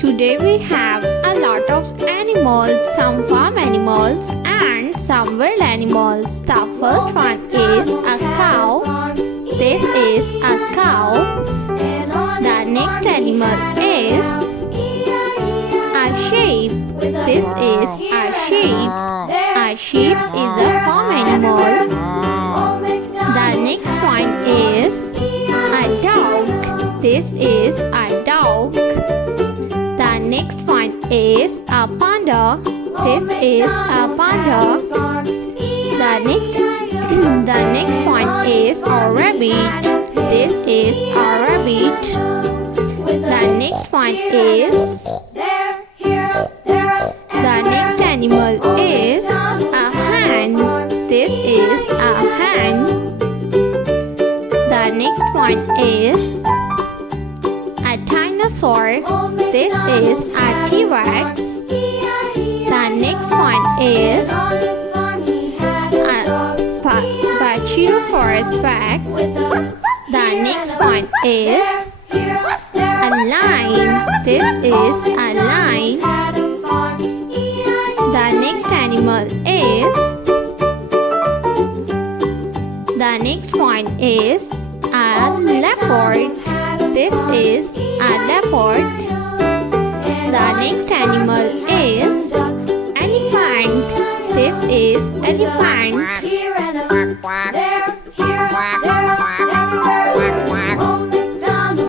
Today we have a lot of animals, some farm animals and some wild animals. The first one is a cow. This is a cow. The next animal is a sheep. This is a sheep. A sheep is a farm animal. The next one is a dog. This is a dog. The next one is a panda. This is a panda. The next one is a rabbit. This is a rabbit. The next one is the next animal is a hen. This is a hen. The next one is a dinosaur. This is a T-Rex. The next one is a Brontosaurus Rex. The next one is a lion. This is a lion. The next animal is a leopard. This is a leopard. The next animal is elephant. This is elephant.